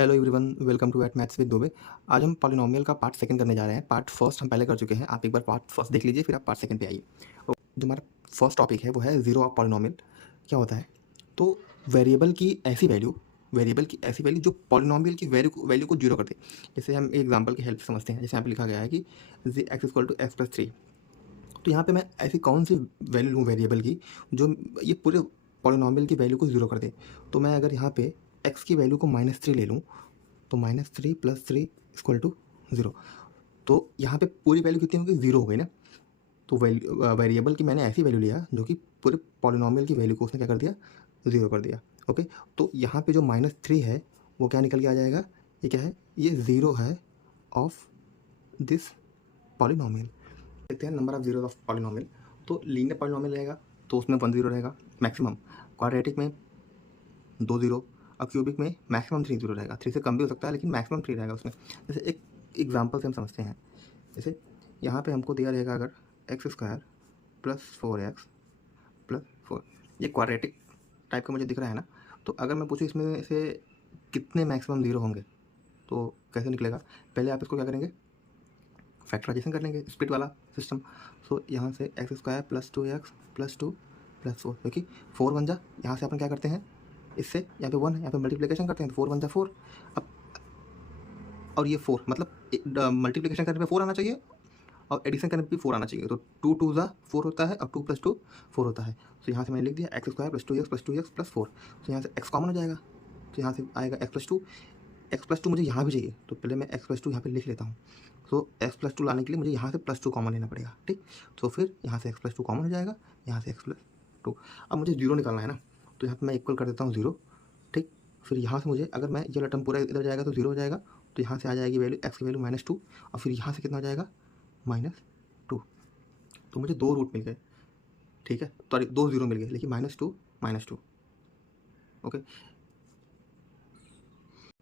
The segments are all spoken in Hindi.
Hello everyone, welcome to at maths with Dubey. आज हम पॉलिनोमियल का पार्ट सेकंड करने जा रहे हैं। पार्ट फर्स्ट हम पहले कर चुके हैं। आप एक बार पार्ट फर्स्ट देख लीजिए, फिर आप पार्ट सेकंड पे आइए। जो हमारा फर्स्ट टॉपिक है वो है ज़ीरो ऑफ पॉलिनोमियल। क्या होता है? तो वेरिएबल की ऐसी वैल्यू जो पॉलिनोमियल की वैल्यू को जीरो कर दे। जैसे हम एग्जाम्पल की हेल्प से समझते हैं। जैसे यहाँ पे लिखा गया है कि x equal to x plus 3। तो यहाँ पे मैं ऐसी कौन सी वैल्यू लूँ वेरिएबल की जो ये पूरे पॉलिनोमियल की वैल्यू को ज़ीरो कर दे। तो मैं अगर यहाँ पे एक्स की वैल्यू को -3 ले लूँ, तो -3 + 3 = 0। तो यहाँ पे पूरी वैल्यू कितनी होगी? 0 हो गई ना। तो वेरिएबल की मैंने ऐसी वैल्यू लिया जो कि पूरे पॉलिनोमियल की वैल्यू को उसने क्या कर दिया? 0 कर दिया। ओके, तो यहाँ पे जो -3 है वो क्या निकल के आ जाएगा? ये क्या है? ये 0 है ऑफ दिस पॉलिनोमियल। देखते हैं number of zero of polynomial. तो लीनियर पॉलिनोमियल रहेगा तो उसमें 1 0 रहेगा मैक्सिमम। क्वाड्रेटिक में 2 0 और क्यूबिक में मैक्सिमम 3 0 रहेगा। 3 से कम भी हो सकता है लेकिन मैक्सिमम 3 रहेगा उसमें। जैसे एक एग्जांपल से हम समझते हैं। जैसे यहाँ पे हमको दिया रहेगा अगर x² + 4x + 4, ये क्वाड्रेटिक टाइप का मुझे दिख रहा है ना। तो अगर मैं पूछूँ इसमें से कितने मैक्सिमम 0 होंगे तो कैसे निकलेगा? पहले आप इसको क्या करेंगे? फैक्टराइजेशन कर लेंगे, स्प्लिट वाला सिस्टम। सो यहाँ से x² + 2x + 2 + 4, क्योंकि 4 बन जा। यहाँ से अपन क्या करते हैं? इससे यहाँ पे 1 है, यहाँ पे मल्टीप्लिकेशन करते हैं तो 4 बन जा 4। अब और ये 4 मतलब मल्टीप्लिकेशन करने पे 4 आना चाहिए और एडिशन करने पे भी 4 आना चाहिए। तो 2 2 ज़ा 4 होता है और 2 + 2 4 होता है। तो यहाँ से मैंने लिख दिया x² + 2x + 2x + 4। तो यहाँ से x कॉमन हो जाएगा, तो यहाँ से आएगा x + 2। x + 2 मुझे यहाँ भी चाहिए, तो पहले मैं x + 2 यहाँ पे लिख लेता हूँ। तो x + 2 लाने के लिए मुझे यहाँ से +2 कॉमन लेना पड़ेगा, ठीक। तो फिर यहाँ से x + 2 कॉमन हो जाएगा, यहाँ से x + 2। अब मुझे 0 निकालना है ना, तो यहाँ पे मैं इक्वल कर देता हूँ 0, ठीक। फिर यहाँ से मुझे अगर मैं ये वाला टर्म पूरा इधर जाएगा तो 0 हो जाएगा। तो यहाँ से आ जाएगी वैल्यू x की वैल्यू -2 और फिर यहाँ से कितना आ जाएगा? -2। तो मुझे 2 रूट मिल गए, ठीक है। सॉरी 2 0 मिल गए, लेकिन -2 -2। ओके,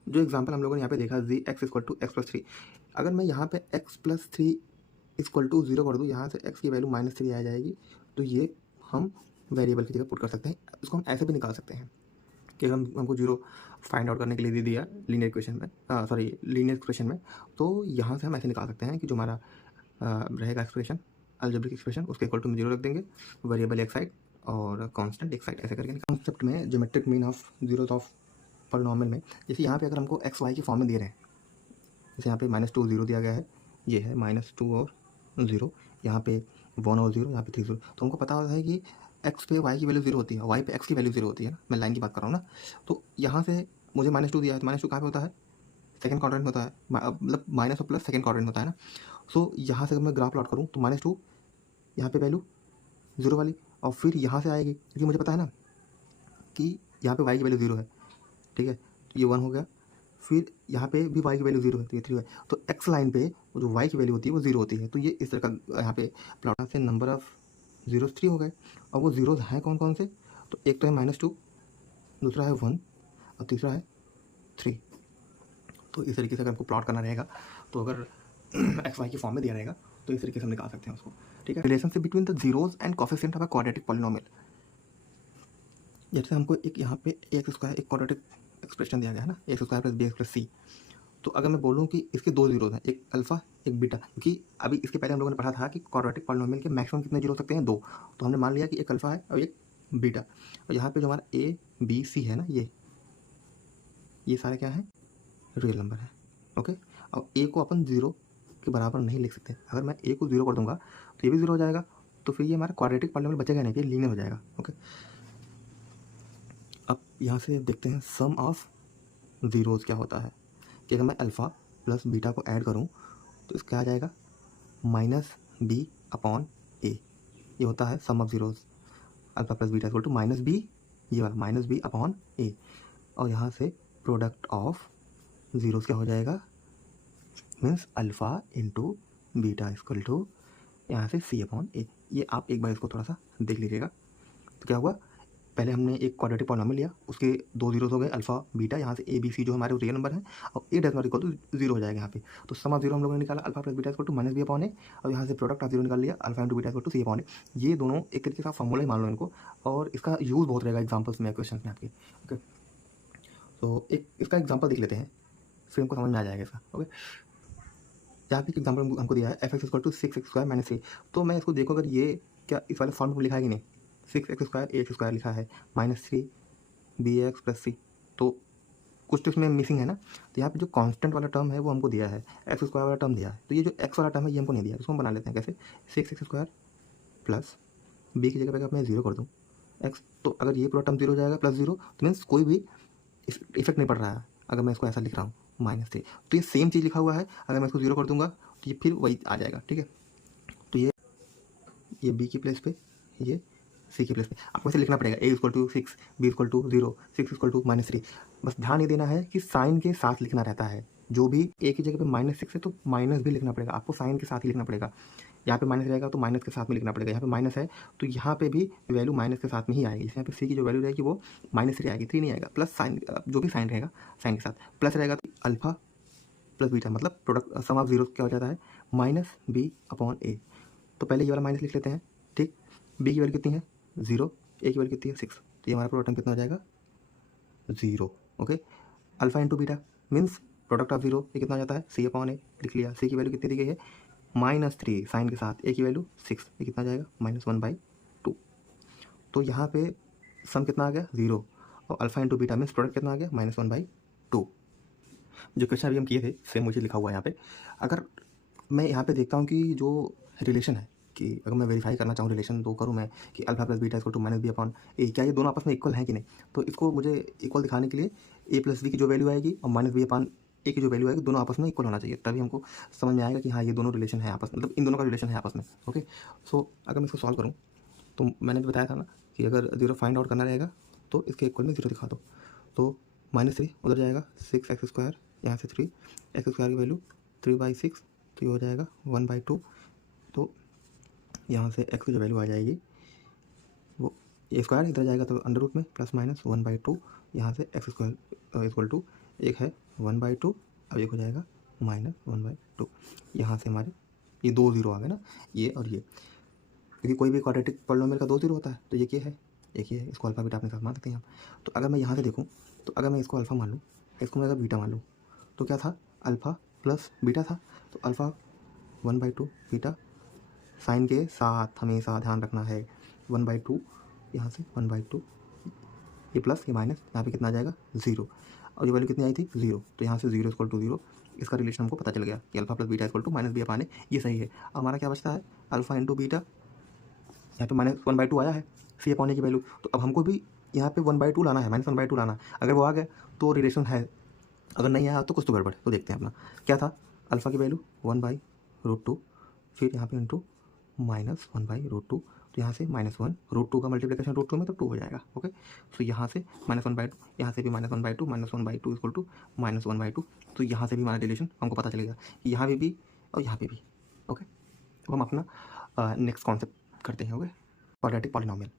जो एग्जांपल हम लोगों ने यहाँ पे देखा जी x = x + 3। अगर मैं यहाँ पे x + 3 = 0 कर दूँ, यहाँ से x की वैल्यू -3 आ जाएगी। तो ये हम वेरिएबल की जगह पुट कर सकते हैं। इसको हम ऐसे भी निकाल सकते हैं कि हमको 0 फाइंड आउट करने के लिए दे दिया लीनियर इक्वेशन में, लीनियर इक्वेशन में। तो यहाँ से हम ऐसे निकाल सकते हैं कि जो हमारा रहेगा एक्सप्रेशन, अलजेब्रिक एक्सप्रेशन, उसके इक्वल टू में 0 रख देंगे, वेरिएबल एक साइड और कांस्टेंट एक साइड, ऐसे करके। कॉन्सेप्ट में geometric mean of zeros of polynomial में, जैसे यहाँ पे अगर हमको एक्स वाई की फॉर्म में दे रहे हैं, जैसे यहाँ पे -2 0 दिया गया है, ये है -2 और 0, यहाँ पे 1 और 0, यहाँ पे 3 0। तो हमको पता होता है कि एक्स पे वाई की वैल्यू 0 होती है, वाई पे एक्स की वैल्यू 0 होती है ना। मैं लाइन की बात कर रहा हूँ ना। तो यहाँ से मुझे -2 दिया है, तो -2 कहाँ पे होता है? सेकंड क्वाड्रेंट में होता है, मतलब माइनस और प्लस सेकंड क्वाड्रेंट में होता है ना। सो यहाँ से अगर मैं ग्राफ प्लॉट करूँ तो -2 यहाँ पे वैल्यू 0 वाली, और फिर यहाँ से आएगी क्योंकि मुझे पता है ना कि यहाँ पे वाई की वैल्यू 0 है, ठीक है। तो ये 1 हो गया। फिर यहाँ पे भी y की वैल्यू 0 है, तो ये 3 है। तो x लाइन पे जो y की वैल्यू होती है वो 0 होती है। तो ये इस तरह का यहाँ पे प्लॉट से नंबर ऑफ जीरोस 3 हो गए। और वो जीरोस हैं कौन कौन से? तो एक तो है -2, दूसरा है 1 और तीसरा है 3। तो इस तरीके से अगर हमको प्लॉट करना रहेगा, तो अगर एक्स वाई की फॉर्म में दिया रहेगा तो इस तरीके से हम निकाल सकते हैं उसको, ठीक है। Relationship between the zeros and coefficient of a quadratic polynomial. जैसे हमको एक यहाँ पे x² एक क्वाड्रेटिक एक्सप्रेशन दिया गया है ना, x² + bx + c। तो अगर मैं बोलूँ कि इसके 2 जीरोस हैं, एक अल्फा एक बीटा, क्योंकि अभी इसके पहले हम लोगों ने पढ़ा था कि क्वाड्रेटिक पॉलिनोमियल के मैक्सिमम कितने जीरो हो सकते हैं? 2। तो हमने मान लिया कि एक अल्फा है और एक बीटा। और यहाँ पे जो हमारा a b c है ना, ये सारे क्या हैं? रियल नंबर है, ओके। और a को अपन 0 के बराबर नहीं लिख सकते। अगर मैं a को 0 कर दूंगा तो ये भी 0 हो जाएगा। तो फिर ये हमारा क्वाड्रेटिक पॉलिनोमियल बचेगा नहीं, ये लीनियर हो जाएगा, ओके। अब यहाँ से देखते हैं सम ऑफ जीरोस क्या होता है। कि अगर मैं अल्फ़ा प्लस बीटा को ऐड करूँ तो इसका आ जाएगा -b/a। ये होता है sum of zeros. Alpha plus beta equal to -b, ये वाला -b/a। और यहाँ से प्रोडक्ट ऑफ जीरोस क्या हो जाएगा? Means alpha into beta equal to यहाँ से c/a। ये आप एक बार इसको थोड़ा सा देख लीजिएगा। तो क्या हुआ? पहले हमने एक क्वाड्रेटिक पॉलिनोमियल लिया, उसके 2 जीरोस हो गए अल्फा बीटा, यहाँ से a b c जो हमारे रियल नंबर है, और a does not equal to 0 हो जाएगा यहाँ पे। तो सम ऑफ जीरो हम लोगों ने निकाला alpha plus beta equal to -b/a, और यहाँ से प्रोडक्ट ऑफ जीरो निकाल लिया alpha into beta equal to c/a। ये दोनों एक तरीके से फॉर्मूला ही मान लो इनको, और इसका यूज़ बहुत रहेगा एग्जाम्पल्स में, क्वेश्चन में आपके, ओके। तो एक इसका एग्जाम्पल देख लेते हैं। फिर हमको समझ में आ जाएगा इसका। ओके, यहाँ पे एग्जाम्पल हमको दिया है f(x = 6x² - 3। तो मैं इसको देखूँ, अगर ये क्या इस वाले फॉर्म में लिखा है कि नहीं, 6x² ax² लिखा है -3 bx + c, तो कुछ तो इसमें मिसिंग है ना। तो यहाँ पे जो कांस्टेंट वाला टर्म है वो हमको दिया है, x² वाला टर्म दिया है, तो ये जो x वाला टर्म है ये हमको नहीं दिया। इसको हम बना लेते हैं कैसे, 6x² प्लस b की जगह पे अगर मैं 0 कर दूँ x, तो अगर ये पूरा टर्म 0 हो जाएगा, +0, तो मीन्स कोई भी इफेक्ट नहीं पड़ रहा है। अगर मैं इसको ऐसा लिख रहा हूँ -3, तो ये सेम चीज़ लिखा हुआ है, अगर मैं इसको 0 कर दूंगा तो ये फिर वही आ जाएगा। ठीक है, तो ये b की प्लेस पे, ये c की प्लेस पे आपको ऐसे लिखना पड़ेगा, a = 6, b = 0, 6 = -3। बस ध्यान ये देना है कि साइन के साथ लिखना रहता है। जो भी a की जगह पे -6 है तो माइनस भी लिखना पड़ेगा, आपको साइन के साथ ही लिखना पड़ेगा। यहाँ पे माइनस रहेगा तो माइनस के साथ में लिखना पड़ेगा, यहाँ पे माइनस है तो यहाँ पे भी वैल्यू माइनस के साथ में ही आएगी। यहाँ पे c की जो वैल्यू रहेगी वो -3 आएगी, 3 नहीं आएगा। प्लस साइन, जो भी साइन रहेगा साइन के साथ प्लस रहेगा, तो अल्फा प्लस बीटा मतलब प्रोडक्ट सम ऑफ जीरो क्या हो जाता है, -b/a। तो पहले ये वाला माइनस लिख लेते हैं। ठीक, b की वैल्यू कितनी है 0, a की वैल्यू कितनी है 6, तो ये हमारा प्रोडक्ट कितना हो जाएगा 0। Okay, alpha into beta means product of 0, ये कितना हो जाता है c/a, लिख लिया। c की वैल्यू कितनी दी गई है -3 साइन के साथ, a की वैल्यू 6, ये कितना जाएगा -1/2। तो यहाँ पे सम कितना आ गया 0, और alpha into beta means product कितना आ गया -1/2। जो क्वेश्चन अभी हम किए थे सेम मुझे लिखा हुआ है यहाँ पे। अगर मैं यहाँ पे देखता हूँ कि जो रिलेशन है, कि अगर मैं वेरीफाई करना चाहूँ रिलेशन तो करूँ मैं कि अल्फा प्लस बीटा = -b/a, क्या ये दोनों आपस में इक्वल हैं कि नहीं। तो इसको मुझे इक्वल दिखाने के लिए a + b की जो वैल्यू आएगी और -b/a की जो वैल्यू आएगी दोनों आपस में इक्वल होना चाहिए, तभी हमको समझ में आएगा कि हाँ ये दोनों रिलेशन है आपस में, मतलब इन दोनों का रिलेशन है आपस में। ओके, सो अगर मैं इसको सॉल्व करूँ तो मैंने भी बताया था ना कि अगर 0 फाइंड आउट करना रहेगा तो इसके इक्वल में 0 दिखा दो। तो -3 उधर जाएगा, 6x², यहाँ से 3, x² की वैल्यू 3/6, तो ये हो जाएगा 1/2। तो यहाँ से x की जो वैल्यू आ जाएगी वो a² इधर जाएगा तो अंडर रूट में ±1/2, यहाँ से x² = एक है 1/2, अब एक हो जाएगा -1/2। यहाँ से हमारे ये 2 0 आ गए ना, ये और ये, क्योंकि कोई भी क्वाड्रेटिक पॉलिनोमियल का 2 0 होता है, तो ये है, एक ये है, इसको अल्फा बीटा अपने साथ मान सकते हैं हम। तो अगर मैं यहाँ से देखूँ, तो अगर मैं इसको अल्फा मान लूँ, इसको मैं अगर बीटा मान लूँ, तो क्या था अल्फा प्लस बीटा था, तो अल्फा 1/2 बीटा साइन के साथ हमेशा ध्यान रखना है 1/2, यहाँ से 1/2, ये प्लस ये माइनस, यहाँ पे कितना आ जाएगा 0, और ये वैल्यू कितनी आई थी 0, तो यहाँ से 0 = 0, इसका रिलेशन हमको पता चल गया कि अल्फा प्लस बीटा = -b/a, ये सही है। अब हमारा क्या बचता है अल्फा इंटू बीटा, यहाँ पे -1/2 आया है c/a की वैल्यू, तो अब हमको भी यहाँ पे 1/2 लाना है, -1/2 लाना है। अगर वो आ गया तो रिलेशन है, अगर नहीं आया तो कुछ तो गड़बड़ है। तो देखते हैं अपना क्या था, अल्फा की वैल्यू 1/√2, फिर यहाँ पे इंटू -1/√2, तो यहाँ से -1√2 का मल्टीप्लिकेशन √2 में तो 2 हो जाएगा। ओके, तो यहाँ से -1/2, यहाँ से भी -1/2, -1/2 = -1/2, तो यहाँ से भी हमारा रिलेशन हमको पता चलेगा कि यहाँ पे भी और यहाँ पे भी। ओके, तो हम अपना नेक्स्ट कॉन्सेप्ट करते हैं। Okay, quadratic polynomial.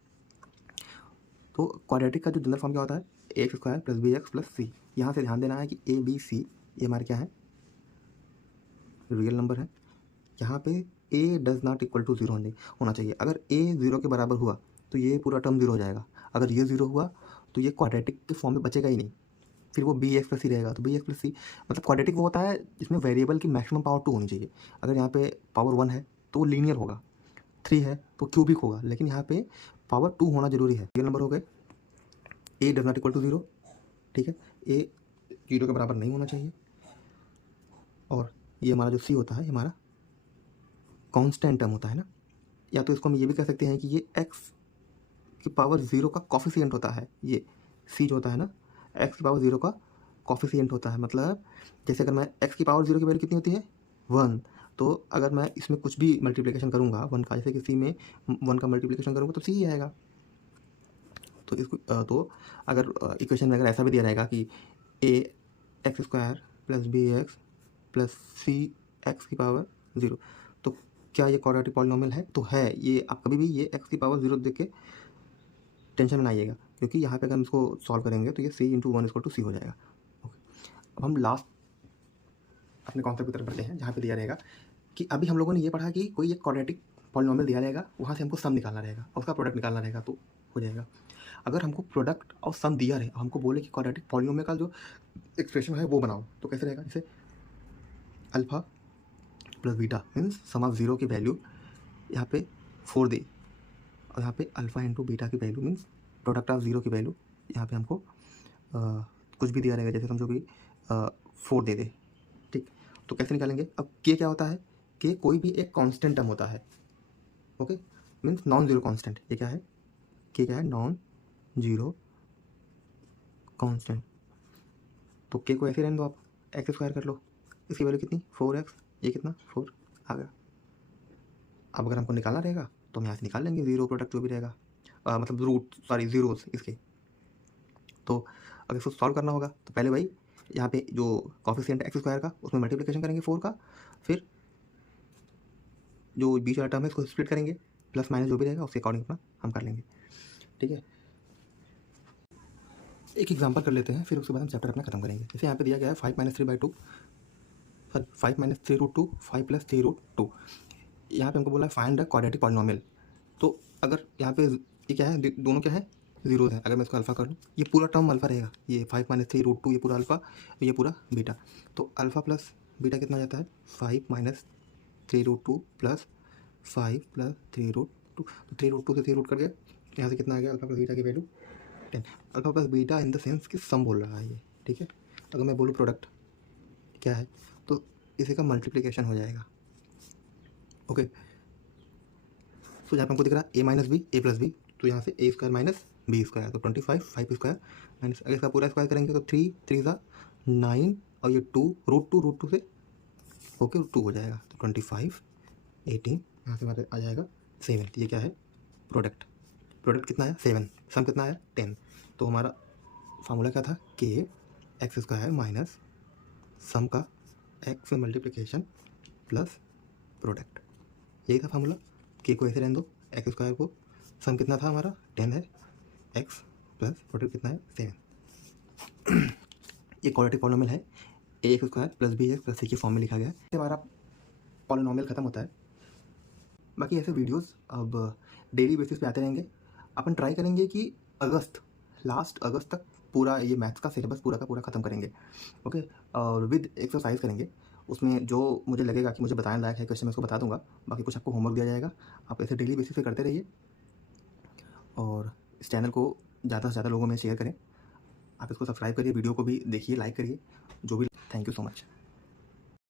तो क्वाड्रेटिक का जो जनरल फॉर्म क्या होता है, ax² + bx + c। यहाँ से ध्यान देना है कि a b c ये हमारे क्या है रियल नंबर है। यहाँ पे a does not equal to 0 होना चाहिए। अगर a 0 के बराबर हुआ तो ये पूरा टर्म 0 हो जाएगा। अगर ये 0 हुआ तो ये क्वाड्रेटिक के फॉर्म में बचेगा ही नहीं, फिर वो bx + c रहेगा। तो bx + c मतलब क्वाड्रेटिक वो होता है जिसमें वेरिएबल की मैक्सिमम पावर 2 होनी चाहिए। अगर यहाँ पे पावर 1 है तो वो लीनियर होगा, 3 है तो क्यूबिक होगा, लेकिन यहाँ पे पावर 2 होना जरूरी है। रियल नंबर हो गए, a does not equal to 0, ठीक है, a 0 के बराबर नहीं होना चाहिए, और ये हमारा जो c होता है ये हमारा कांस्टेंट टर्म होता है ना, या तो इसको हम ये भी कह सकते हैं कि ये x की पावर 0 का कॉफिशिएंट होता है। ये c जो होता है ना, x की पावर 0 का कॉफिशिएंट होता है। मतलब जैसे अगर मैं x की पावर 0 की वैल्यू कितनी होती है 1, तो अगर मैं इसमें कुछ भी मल्टीप्लिकेशन करूँगा 1 का, जैसे कि c में 1 का मल्टीप्लिकेशन करूँगा तो c ही आएगा। तो इसको तो अगर इक्वेशन में अगर ऐसा भी दिया रहेगा कि ax² + bx + c x की पावर 0, तो क्या ये क्वाड्रेटिक पॉलिनोमियल है? तो है। ये आप कभी भी ये x की पावर 0 देख के टेंशन में ना आइएगा, क्योंकि यहाँ पे अगर हम इसको सॉल्व करेंगे तो ये c × 1 = c हो जाएगा। ओके, अब हम लास्ट अपने कॉन्सेप्ट की तरफ बढ़ते हैं, जहाँ पे दिया रहेगा कि अभी हम लोगों ने ये पढ़ा कि कोई एक क्वाड्रेटिक पॉलिनोमियल दिया रहेगा, वहाँ से हमको सम निकालना रहेगा और उसका प्रोडक्ट निकालना रहेगा। तो हो जाएगा। अगर हमको प्रोडक्ट और सम दिया रहे, हमको बोले कि क्वाड्रेटिक पॉलिनोमियल का जो एक्सप्रेशन है वो बनाओ, तो कैसे रहेगा? जैसे alpha plus beta means sum of zero की वैल्यू यहाँ पे 4 दे, और यहाँ पे अल्फ़ा इंटू बीटा की value means product of zero की वैल्यू यहाँ पे हमको कुछ भी दिया रहेगा, जैसे समझो कि 4 दे दे, ठीक। तो कैसे निकालेंगे? अब के क्या होता है? के कोई भी एक कांस्टेंट टर्म होता है, okay, means non zero constant. ये क्या है? के क्या है? Non zero constant. तो के को ऐसे रहने दो आप, एक्स स्क्वायर कर लो, इसकी वैल्यू कितनी? 4x, ये कितना? 4 आ गया। अब अगर हमको निकालना रहेगा तो हम यहाँ से निकाल लेंगे ज़ीरो प्रोडक्ट जो भी रहेगा, मतलब रूट सॉरी ज़ीरोस इसके। तो अगर इसको सॉल्व करना होगा तो पहले भाई यहाँ पे जो कॉफिशिएंट एक्स स्क्वायर का उसमें मल्टीप्लिकेशन करेंगे 4 का, फिर जो बीच वाला टर्म है उसको स्प्लिट करेंगे, प्लस माइनस जो भी रहेगा उसके अकॉर्डिंग अपना हम कर लेंगे, ठीक है। एक एग्जांपल कर लेते हैं, फिर उसके बाद हम चैप्टर अपना खत्म करेंगे। जैसे यहाँ पे दिया गया है 5 - 3/2, सॉरी 5 - 3√2, 5 + 3√2। यहाँ पे हमको बोला है फाइंड द क्वाड्रेटिक पॉलिनोमियल। तो अगर यहाँ पे ये क्या है? दोनों क्या है? जीरोज है। अगर मैं इसको अल्फ़ा कर लूँ, ये पूरा टर्म अल्फ़ा रहेगा, ये 5 - 3√2 ये पूरा अल्फ़ा, ये पूरा बीटा। तो अल्फ़ा प्लस बीटा कितना आ जाता है? 5 - 3√2 प्लस 5 + 3√2। तो 3√2 से 3 रूट कर गया, यहाँ से कितना आ गया? अल्फ़ा प्लस बीटा की value 10। Alpha plus beta in the sense कि सम बोल रहा है ये, ठीक है। अगर मैं बोलूँ प्रोडक्ट क्या है, तो इसी का मल्टीप्लिकेशन हो जाएगा, ओके। तो यहाँ पे हमको दिख रहा है a - b, a + b, तो यहाँ से a square minus b square, तो 25, 5 स्क्वायर माइनस, अगर इसका पूरा स्क्वायर करेंगे तो 3 3 ज़ा 9, और ये 2 √2 से ओके 2 हो जाएगा, तो 25 18, यहाँ से हमारे आ जाएगा 7। ये क्या है? प्रोडक्ट। प्रोडक्ट कितना आया? 7। सम कितना आया? 10। तो हमारा फार्मूला क्या था? के एक्स स्क्वायर माइनस सम का एक्स में मल्टीप्लिकेशन प्लस प्रोडक्ट, यही था फार्मूला। के को ऐसे रहने दो, एक्स स्क्वायर को, सम कितना था हमारा? 10 है, एक्स प्लस प्रोडक्ट कितना है? 7। ये क्वाड्रेटिक पॉलिनोमियल है, a x square plus b x plus c के फॉर्म में लिखा गया है। इससे हमारा पॉलिनोमियल खत्म होता है। बाकी ऐसे वीडियोस अब डेली बेसिस पे आते रहेंगे। अपन ट्राई करेंगे कि लास्ट अगस्त तक पूरा ये मैथ्स का सिलेबस पूरा का पूरा ख़त्म करेंगे, ओके। और विद एक्सरसाइज करेंगे, उसमें जो मुझे लगेगा कि मुझे बताने लायक है क्वेश्चन मैं उसको बता दूंगा। बाकी कुछ आपको होमवर्क दिया जाएगा, आप ऐसे डेली बेसिस पे करते रहिए, और इस चैनल को ज़्यादा से ज़्यादा लोगों में शेयर करें। आप इसको सब्सक्राइब करिए, वीडियो को भी देखिए, लाइक करिए, जो भी। Thank you so much.